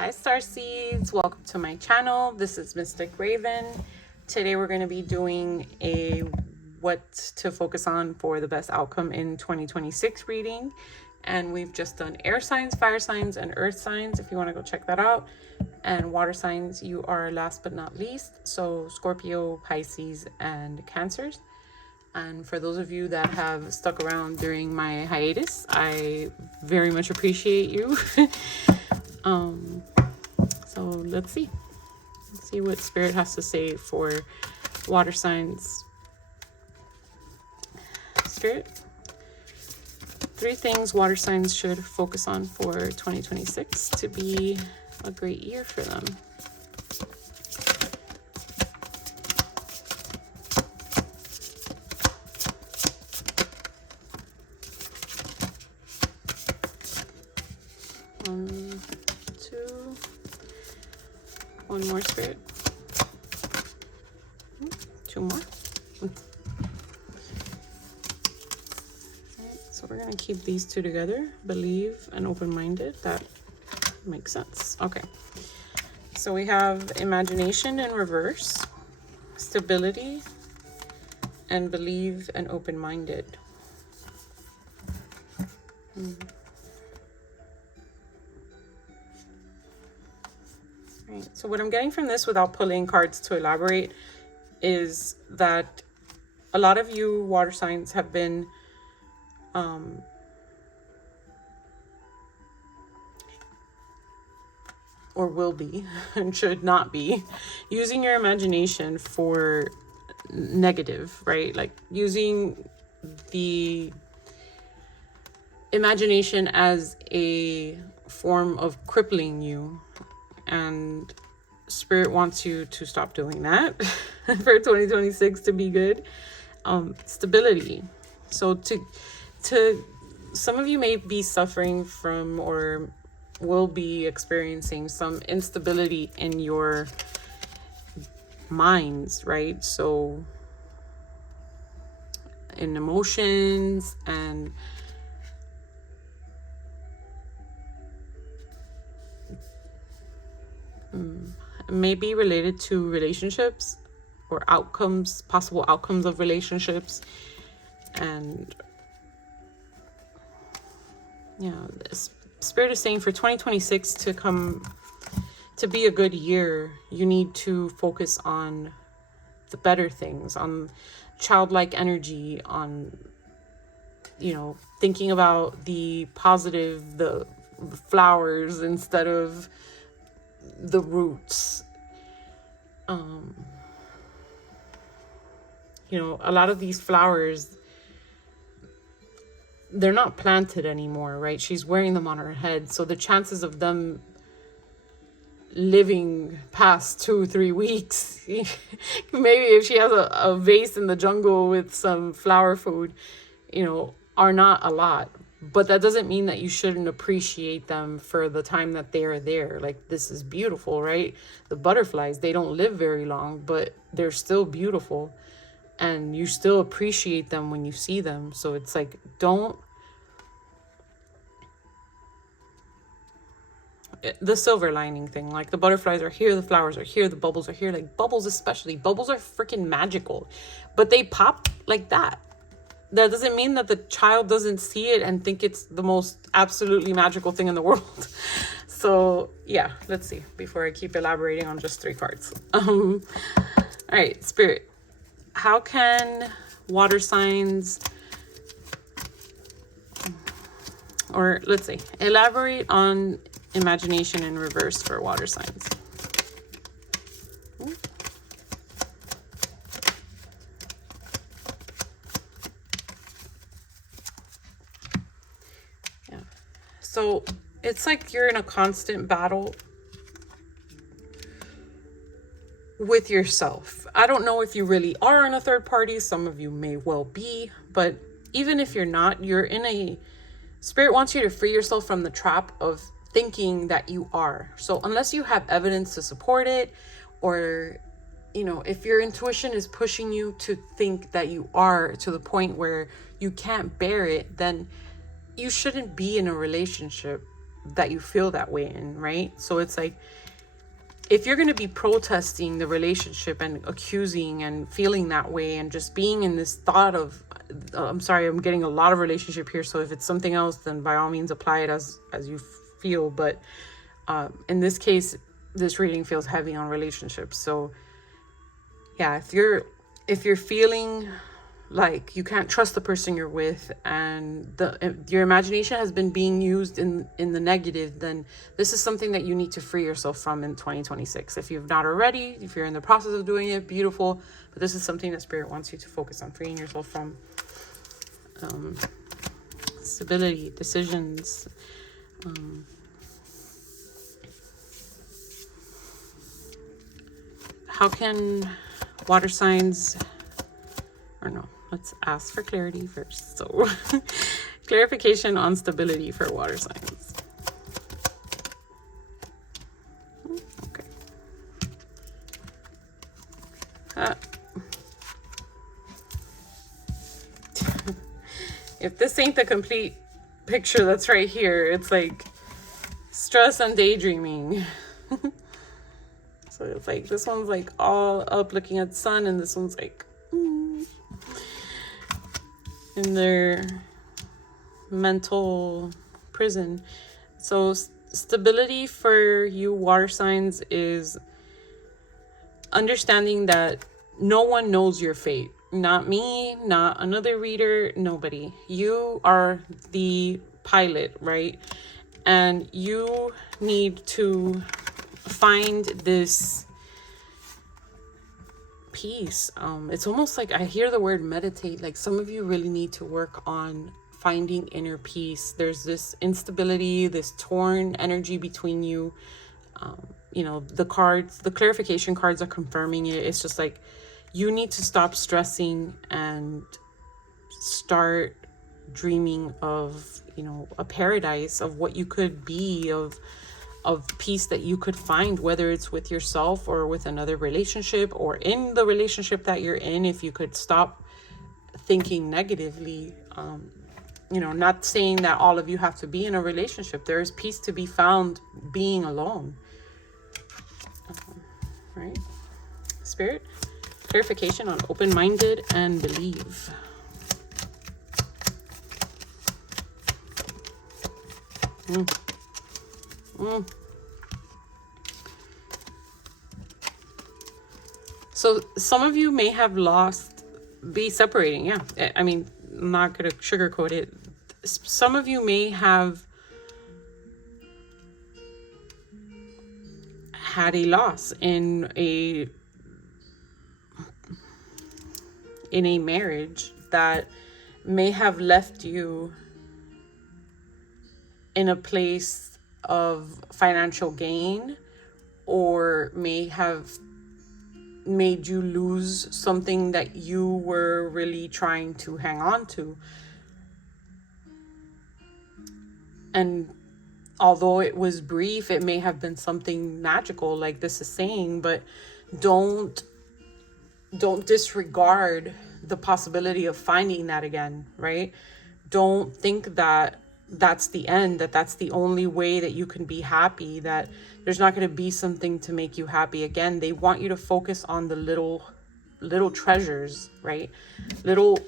Hi star seeds, welcome to my channel. This is Mystic Raven. Today we're going to be doing a what to focus on for the best outcome in 2026 reading, and we've just done air signs, fire signs, and earth signs if you want to go check that out. And water signs, you are last but not least, so Scorpio, Pisces, and Cancers. And for those of you that have stuck around during my hiatus, I very much appreciate you. So let's see what Spirit has to say for water signs. Spirit, 3 things water signs should focus on for 2026 to be a great year for them. One more, Spirit. 2 more. So we're going to keep these 2 together. Believe and open-minded. That makes sense. Okay. So we have imagination in reverse, stability, and believe and open-minded. Right. So what I'm getting from this, without pulling cards to elaborate, is that a lot of you water signs have been or will be and should not be using your imagination for negative, right? Like using the imagination as a form of crippling you. And Spirit wants you to stop doing that for 2026 to be good. Stability. So to some of you may be suffering from or will be experiencing some instability in your minds, right? So in emotions and maybe related to relationships or outcomes, possible outcomes of relationships. And yeah, Spirit is saying for 2026 to be a good year, you need to focus on the better things, on childlike energy, on, thinking about the positive, the flowers instead of the roots. A lot of these flowers, they're not planted anymore, right? She's wearing them on her head, so the chances of them living past 2-3 weeks, maybe if she has a vase in the jungle with some flower food, are not a lot. But that doesn't mean that you shouldn't appreciate them for the time that they are there. Like, this is beautiful, right? The butterflies, they don't live very long, but they're still beautiful. And you still appreciate them when you see them. So it's like, the silver lining thing, like the butterflies are here, the flowers are here, the bubbles are here. Like bubbles, especially, bubbles are freaking magical, but they pop like that. That doesn't mean that the child doesn't see it and think it's the most absolutely magical thing in the world. So yeah, let's see, before I keep elaborating on just 3 cards. All right, Spirit, how can water signs, or let's say, elaborate on imagination in reverse for water signs? So it's like you're in a constant battle with yourself. I don't know if you really are in a third party. Some of you may well be, but even if you're not, you're in a... Spirit wants you to free yourself from the trap of thinking that you are. So unless you have evidence to support it, or, if your intuition is pushing you to think that you are to the point where you can't bear it, then you shouldn't be in a relationship that you feel that way in, right? So it's like, if you're going to be protesting the relationship and accusing and feeling that way and just being in this thought of, I'm sorry, I'm getting a lot of relationship here. So if it's something else, then by all means apply it as you feel. But in this case, this reading feels heavy on relationships. So yeah, if you're feeling like you can't trust the person you're with and your imagination has been being used in the negative, then this is something that you need to free yourself from in 2026. If you've not already, if you're in the process of doing it, beautiful. But this is something that Spirit wants you to focus on freeing yourself from. Stability, decisions. How can water signs, or no, let's ask for clarity first. So clarification on stability for water signs. Okay. If this ain't the complete picture that's right here, it's like stress and daydreaming. So it's like, this one's like all up looking at the sun, and this one's like in their mental prison. So stability for you water signs is understanding that no one knows your fate. Not me, not another reader, nobody. You are the pilot, right? And you need to find this peace. It's almost like I hear the word meditate. Like, some of you really need to work on finding inner peace. There's this instability, this torn energy between you. You know, the clarification cards are confirming it. It's just like, you need to stop stressing and start dreaming of, you know, a paradise of what you could be, of peace that you could find, whether it's with yourself or with another relationship or in the relationship that you're in. If you could stop thinking negatively, you know, not saying that all of you have to be in a relationship. There is peace to be found being alone. Right? Spirit, clarification on open-minded and believe. So some of you may have be separating. Yeah, I mean, I'm not going to sugarcoat it. Some of you may have had a loss in a marriage that may have left you in a place of financial gain, or may have made you lose something that you were really trying to hang on to. And although it was brief, it may have been something magical, like this is saying, but don't disregard the possibility of finding that again, right? Don't think that that's the end, that's the only way that you can be happy, that there's not going to be something to make you happy again. They want you to focus on the little treasures, right? Little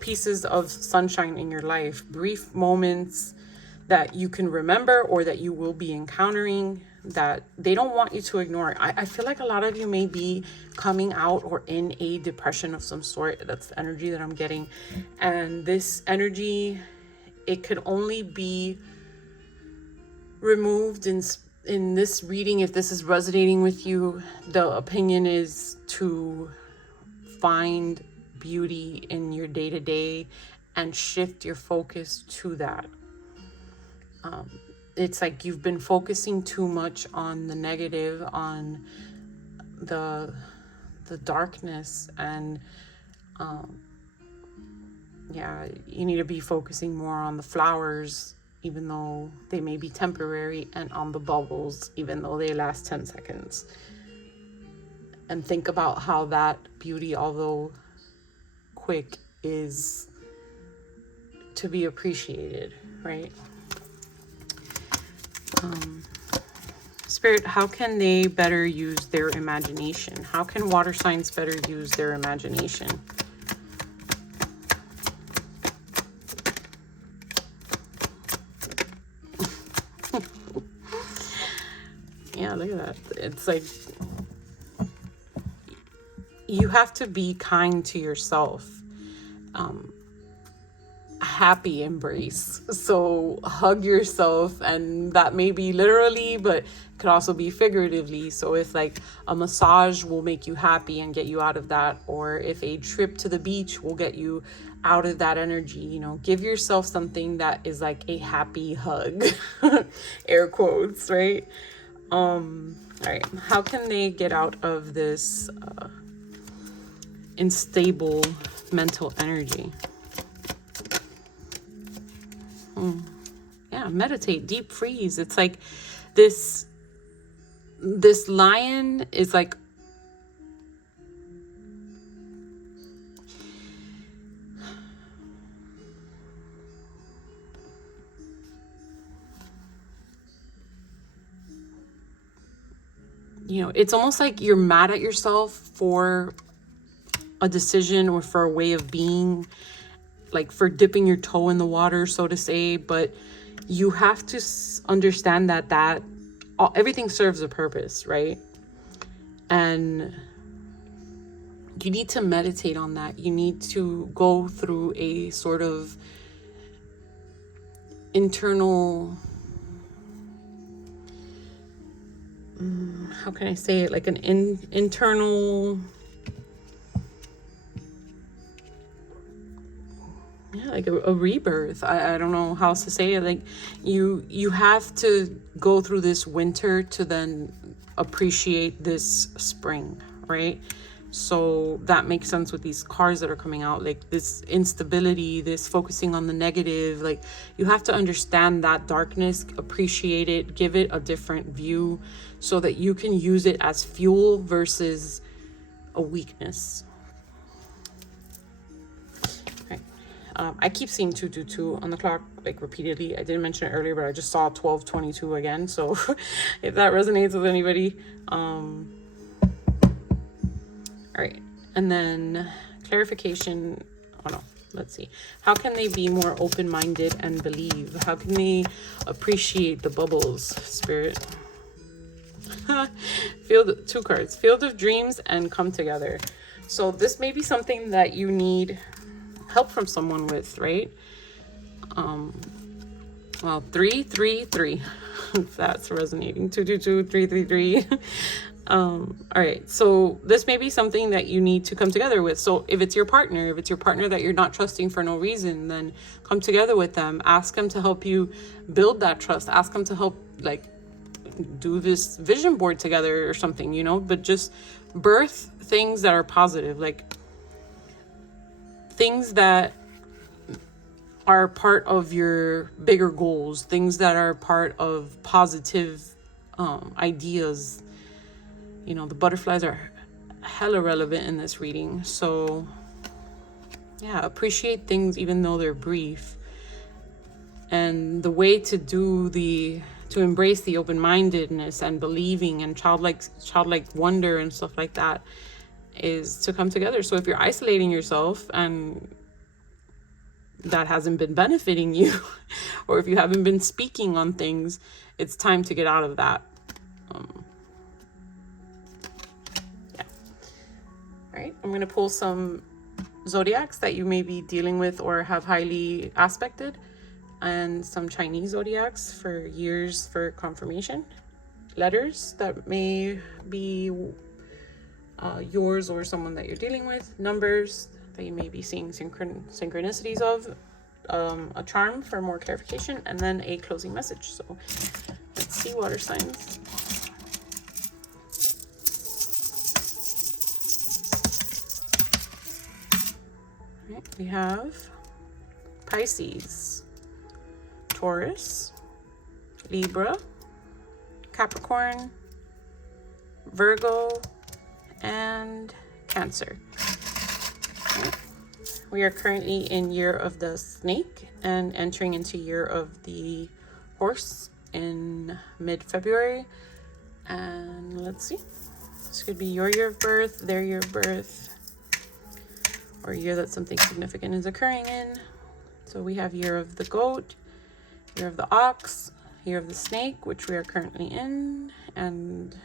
pieces of sunshine in your life, brief moments that you can remember or that you will be encountering, that they don't want you to ignore. I feel like a lot of you may be coming out or in a depression of some sort. That's the energy that I'm getting. And this energy, it could only be removed in this reading. If this is resonating with you, the opinion is to find beauty in your day-to-day and shift your focus to that. It's like you've been focusing too much on the negative, on the darkness, and yeah, you need to be focusing more on the flowers, even though they may be temporary, and on the bubbles, even though they last 10 seconds. And think about how that beauty, although quick, is to be appreciated, right? Spirit, how can they better use their imagination? How can water signs better use their imagination? Yeah, look at that. It's like you have to be kind to yourself. Happy embrace. So hug yourself, and that may be literally, but could also be figuratively. So if like a massage will make you happy and get you out of that, or if a trip to the beach will get you out of that energy, you know, give yourself something that is like a happy hug. Air quotes, right? All right, how can they get out of this unstable mental energy? Yeah, meditate, deep freeze. It's like this lion is like, you know, it's almost like you're mad at yourself for a decision or for a way of being, like for dipping your toe in the water, so to say. But you have to understand that everything serves a purpose, right? And you need to meditate on that. You need to go through a sort of internal, how can I say it? Like an internal, yeah, like a rebirth. I don't know how else to say it. Like you have to go through this winter to then appreciate this spring, right? So that makes sense with these cards that are coming out, like this instability, this focusing on the negative. Like you have to understand that darkness, appreciate it, give it a different view so that you can use it as fuel versus a weakness. I keep seeing 222 on the clock, like repeatedly. I didn't mention it earlier, but I just saw 1222 again. So if that resonates with anybody. All right. And then clarification. Oh no, let's see. How can they be more open-minded and believe? How can they appreciate the bubbles, Spirit? Two cards. Field of Dreams and Come Together. So this may be something that you need help from someone with, right? Well, 333. If that's resonating. 222, 333. All right, so this may be something that you need to come together with. So if it's your partner that you're not trusting for no reason, then come together with them. Ask them to help you build that trust. Ask them to help, like, do this vision board together or something, you know, but just birth things that are positive, like things that are part of your bigger goals, things that are part of positive ideas. You know, the butterflies are hella relevant in this reading. So yeah, appreciate things even though they're brief. And the way to embrace the open-mindedness and believing and childlike wonder and stuff like that is to come together. So if you're isolating yourself and that hasn't been benefiting you, or if you haven't been speaking on things, it's time to get out of that. Yeah. All right, I'm going to pull some zodiacs that you may be dealing with or have highly aspected, and some Chinese zodiacs for years for confirmation. Letters that may be yours or someone that you're dealing with. Numbers that you may be seeing synchronicities of. A charm for more clarification, and then a closing message. So let's see, water signs. All right, we have Pisces, Taurus, Libra, Capricorn, Virgo, and Cancer. Okay. We are currently in year of the snake and entering into year of the horse in mid-February. And let's see. This could be your year of birth, their year of birth, or a year that something significant is occurring in. So we have year of the goat, year of the ox, year of the snake, which we are currently in and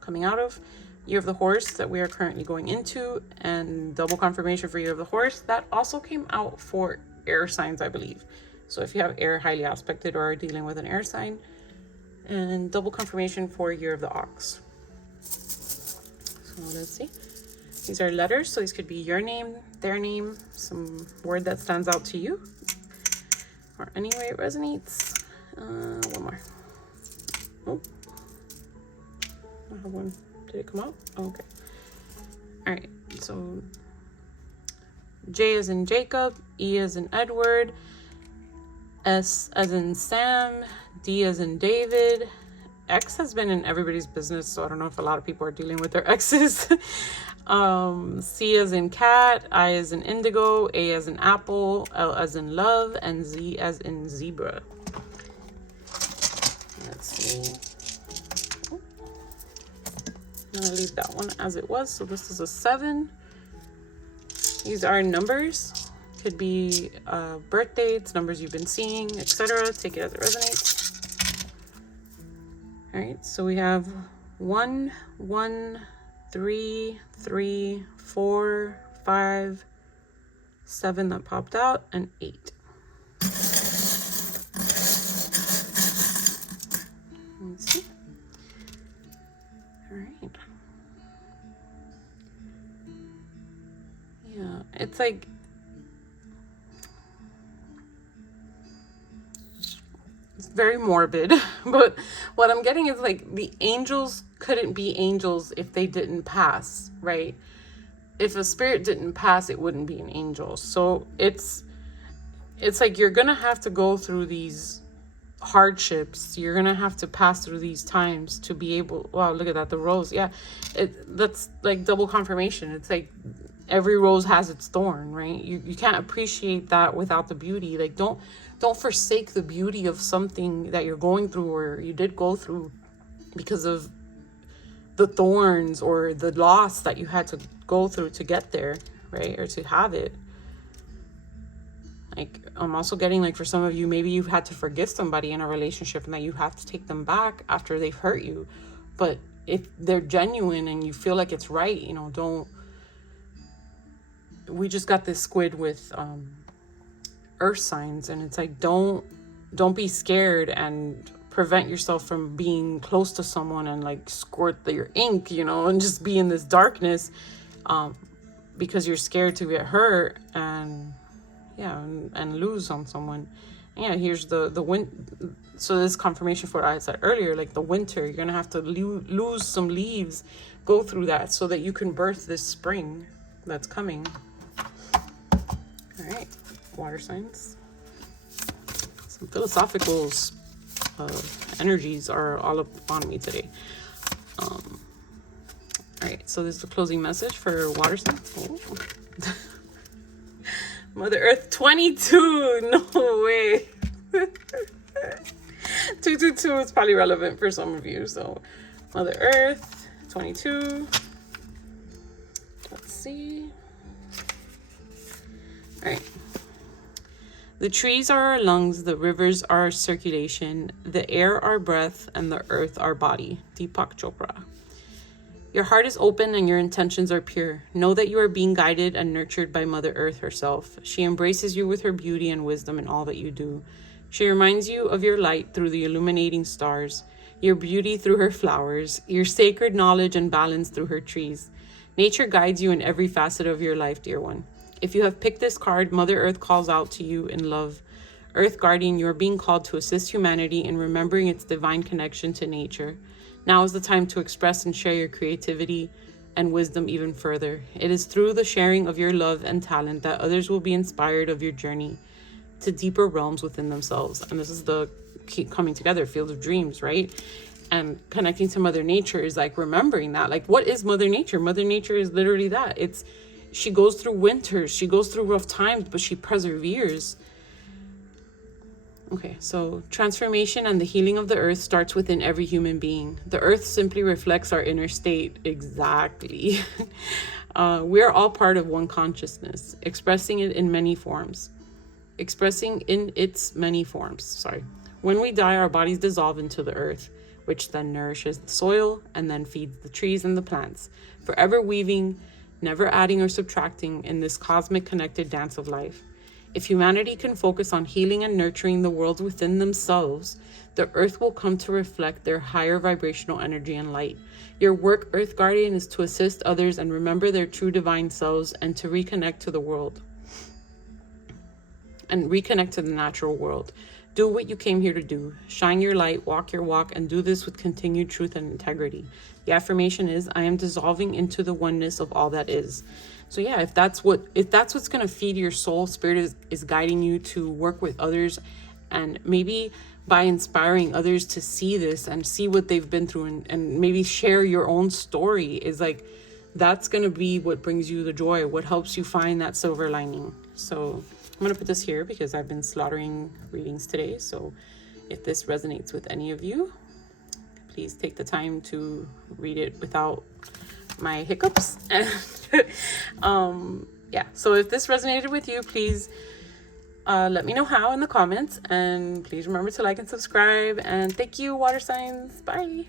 coming out of, year of the horse that we are currently going into, and double confirmation for year of the horse. That also came out for air signs, I believe. So if you have air highly aspected or are dealing with an air sign, and double confirmation for year of the ox. So let's see. These are letters, so these could be your name, their name, some word that stands out to you, or any way it resonates. One more. Oh, I have one. Did it come out? Oh, okay. All right. So J as in Jacob, E as in Edward, S as in Sam, D as in David. X has been in everybody's business, so I don't know if a lot of people are dealing with their exes. C as in cat, I as in indigo, A as in apple, L as in love, and Z as in zebra. Let's see. I'm gonna leave that one as it was. So this is a 7. These are numbers. Could be birth dates, numbers you've been seeing, etc. Take it as it resonates. All right, so we have 1, 1, 3, 3, 4, 5, 7 that popped out, and 8. Let's see. All right. Yeah, it's like it's very morbid, but what I'm getting is like the angels couldn't be angels if they didn't pass, right? If a spirit didn't pass, it wouldn't be an angel. So it's like you're gonna have to go through these hardships. You're gonna have to pass through these times to be able. Wow, look at that, the rose. Yeah, that's like double confirmation. It's like every rose has its thorn, right? You can't appreciate that without the beauty. Like don't forsake the beauty of something that you're going through or you did go through because of the thorns or the loss that you had to go through to get there, right? Or to have it. Like, I'm also getting, like, for some of you, maybe you've had to forgive somebody in a relationship and that you have to take them back after they've hurt you. But if they're genuine and you feel like it's right, you know, don't. We just got this squid with earth signs, and it's like, don't be scared and prevent yourself from being close to someone and like squirt your ink, you know, and just be in this darkness because you're scared to get hurt and lose on someone. Yeah, here's the wind. So this confirmation for what I said earlier, like the winter, you're gonna have to lose some leaves, go through that so that you can birth this spring that's coming. All right, water signs. Some philosophical energies are all up on me today. All right, so this is the closing message for water signs. Oh. Mother Earth 22, no way. 222 is probably relevant for some of you. So Mother Earth 22. Let's see. All right. The trees are our lungs, the rivers are our circulation, the air our breath, and the earth our body. Deepak Chopra. Your heart is open and your intentions are pure. Know that you are being guided and nurtured by Mother Earth herself. She embraces you with her beauty and wisdom in all that you do. She reminds you of your light through the illuminating stars, your beauty through her flowers, your sacred knowledge and balance through her trees. Nature guides you in every facet of your life, dear one. If you have picked this card, Mother Earth calls out to you in love. Earth Guardian, you are being called to assist humanity in remembering its divine connection to nature. Now is the time to express and share your creativity and wisdom even further. It is through the sharing of your love and talent that others will be inspired of your journey to deeper realms within themselves. And this is the keep coming together, field of dreams, right? And connecting to Mother Nature is like remembering that. Like, what is Mother Nature? Mother Nature is literally that. She goes through winters, she goes through rough times, but she perseveres. Okay, so transformation and the healing of the earth starts within every human being. The earth simply reflects our inner state. Exactly. We are all part of one consciousness, expressing it in many forms. Sorry. When we die, our bodies dissolve into the earth, which then nourishes the soil and then feeds the trees and the plants, forever weaving, never adding or subtracting in this cosmic connected dance of life. If humanity can focus on healing and nurturing the worlds within themselves, the earth will come to reflect their higher vibrational energy and light. Your work, Earth Guardian, is to assist others and remember their true divine selves and to reconnect to the world and reconnect to the natural world. Do what you came here to do. Shine your light, walk your walk, and do this with continued truth and integrity. The affirmation is, I am dissolving into the oneness of all that is. So yeah, if that's what's going to feed your soul, Spirit is guiding you to work with others, and maybe by inspiring others to see this and see what they've been through and maybe share your own story, is like, that's going to be what brings you the joy, what helps you find that silver lining. So I'm going to put this here because I've been slaughtering readings today. So if this resonates with any of you, please take the time to read it without my hiccups. And yeah, so if this resonated with you, please let me know how in the comments, and please remember to like and subscribe. And thank you, water signs. Bye.